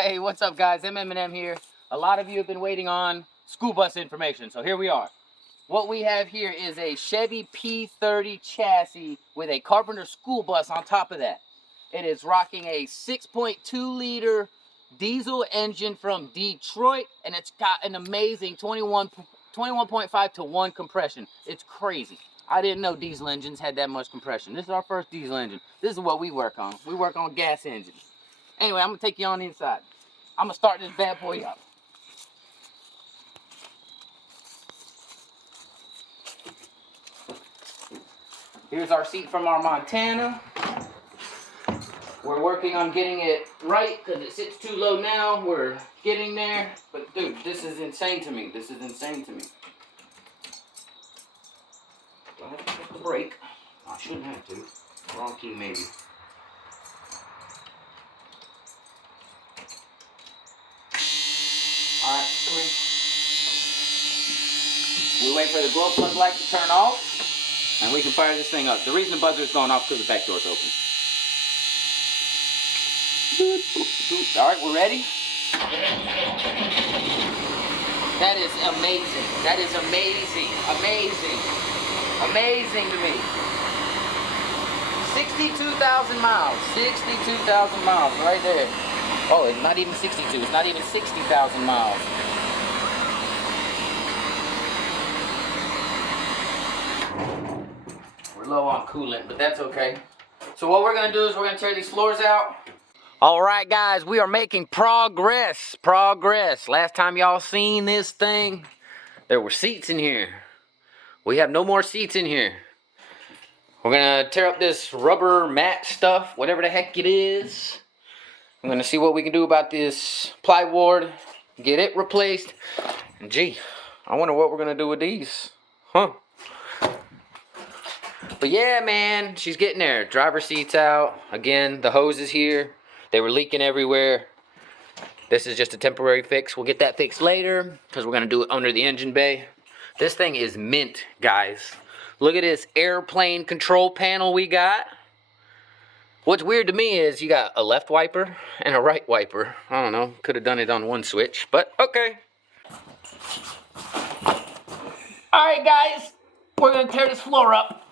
Hey, what's up guys? M here. A lot of you have been waiting on school bus information, so here we are. What we have here is a Chevy P30 chassis with a Carpenter school bus on top of that. It is rocking a 6.2 liter diesel engine from Detroit, and it's got an amazing 21.5 to 1 compression. It's crazy. I didn't know diesel engines had that much compression. This is our first diesel engine. This is what we work on. We work on gas engines. Anyway, I'm gonna take you on the inside. I'm gonna start this bad boy up. Here's our seat from our Montana. We're working on getting it right because it sits too low now. We're getting there. But dude, this is insane to me. This is insane to me. Do I have to hit the brake? I shouldn't have to. Wrong key maybe. Alright, come here. We wait for the glow plug light to turn off, and we can fire this thing up. The reason the buzzer is going off is because the back door's open. Alright, we're ready? That is amazing. That is amazing. Amazing. Amazing to me. 62,000 miles. 62,000 miles right there. Oh, it's not even 62. It's not even 60,000 miles. We're low on coolant, but that's okay. So what we're gonna do is we're gonna tear these floors out. All right, guys, we are making progress. Progress. Last time y'all seen this thing, there were seats in here. We have no more seats in here. We're gonna tear up this rubber mat stuff, whatever the heck it is. I'm gonna see what we can do about this plywood, get it replaced. And gee, I wonder what we're gonna do with these. Huh. But yeah, man, she's getting there. Driver seat's out. Again, the hose is here. They were leaking everywhere. This is just a temporary fix. We'll get that fixed later because we're gonna do it under the engine bay. This thing is mint, guys. Look at this airplane control panel we got. What's weird to me is you got a left wiper and a right wiper. I don't know, could have done it on one switch, but okay. All right, guys, we're gonna tear this floor up.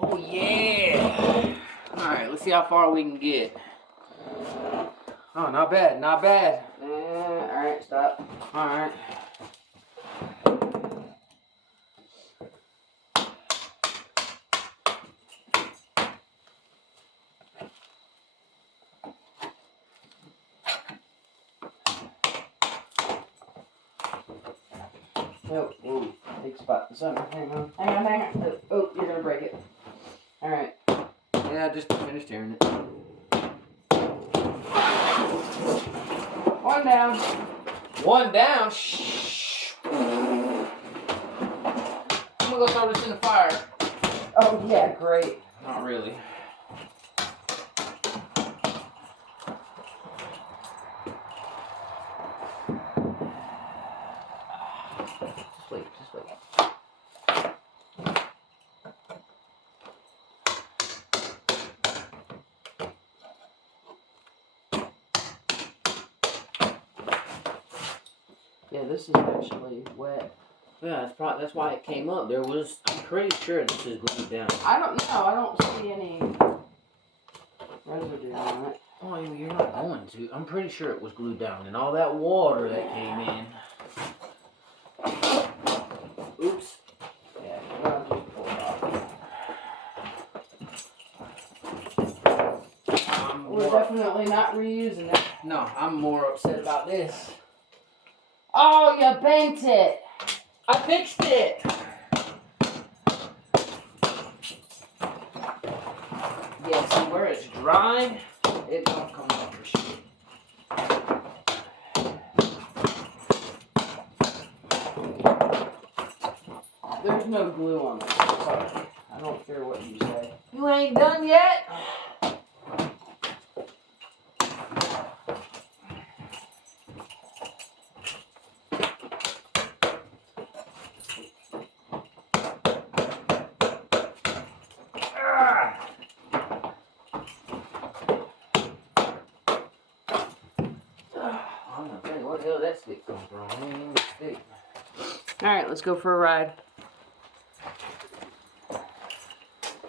Oh yeah. All right, let's see how far we can get. Oh, not bad, not bad. All right, stop. All right. Oh, ooh, big spot. Hang on. Oh, you're gonna break it. All right. Yeah, just finish tearing it. One down. One down? Shh. I'm gonna go throw this in the fire. Oh, yeah, great. Not really. Just wait. Yeah, this is actually wet. Yeah, that's why it came up. I'm pretty sure this is glued down. I don't see any residue on it. Oh, you're not going to. I'm pretty sure it was glued down, and all that water that came in. Oops. Yeah, well, just pull it off. We're definitely not reusing it. No, I'm more upset about this. Oh, you bent it. I fixed it. Yeah, see where it's dry, it don't come up for sure. There's no glue on this. Sorry. I don't care what you say. You ain't done yet? goes wrong. Alright, let's go for a ride.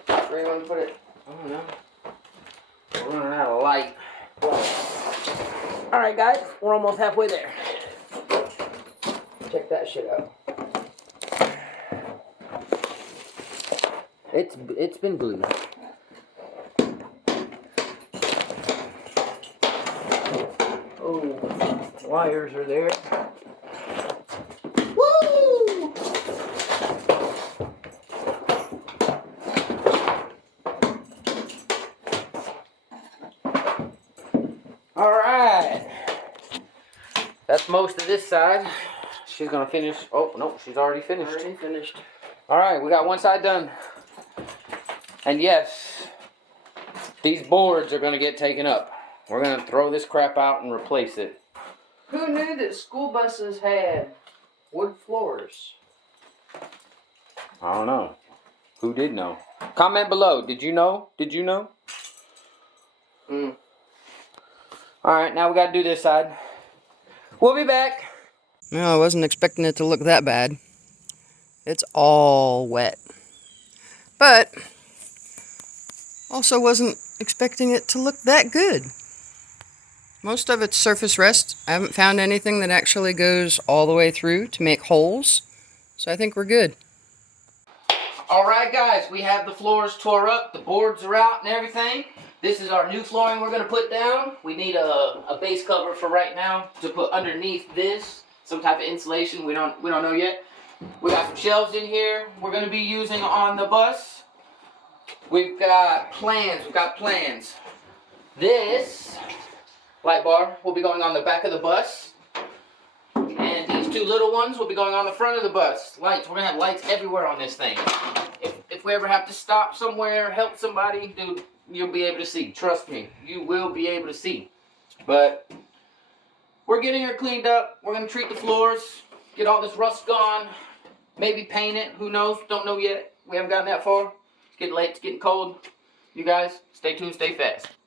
Where you want to put it? I don't know. We're running out of light. Alright guys, we're almost halfway there. Check that shit out. It's been glued. Oh, wires are there. Woo! All right. That's most of this side. She's gonna finish. Oh no, she's already finished. Already finished. All right, we got one side done. And yes, these boards are gonna get taken up. We're gonna throw this crap out and replace it. Who knew that school buses had wood floors? I don't know. Who did know? Comment below. Did you know? Did you know? Alright, now we gotta do this side. We'll be back. No, I wasn't expecting it to look that bad. It's all wet. But also wasn't expecting it to look that good. Most of it's surface rest. I haven't found anything that actually goes all the way through to make holes. So I think we're good. Alright guys, we have the floors tore up, the boards are out and everything. This is our new flooring we're gonna put down. We need a base cover for right now to put underneath this. Some type of insulation, we don't know yet. We got some shelves in here we're gonna be using on the bus. We've got plans. This light bar will be going on the back of the bus. And these two little ones will be going on the front of the bus. Lights, we're gonna have lights everywhere on this thing. If we ever have to stop somewhere, help somebody, dude, you'll be able to see. Trust me, you will be able to see. But we're getting her cleaned up. We're gonna treat the floors, get all this rust gone, maybe paint it, who knows, don't know yet. We haven't gotten that far. It's getting late, it's getting cold. You guys, stay tuned, stay fast.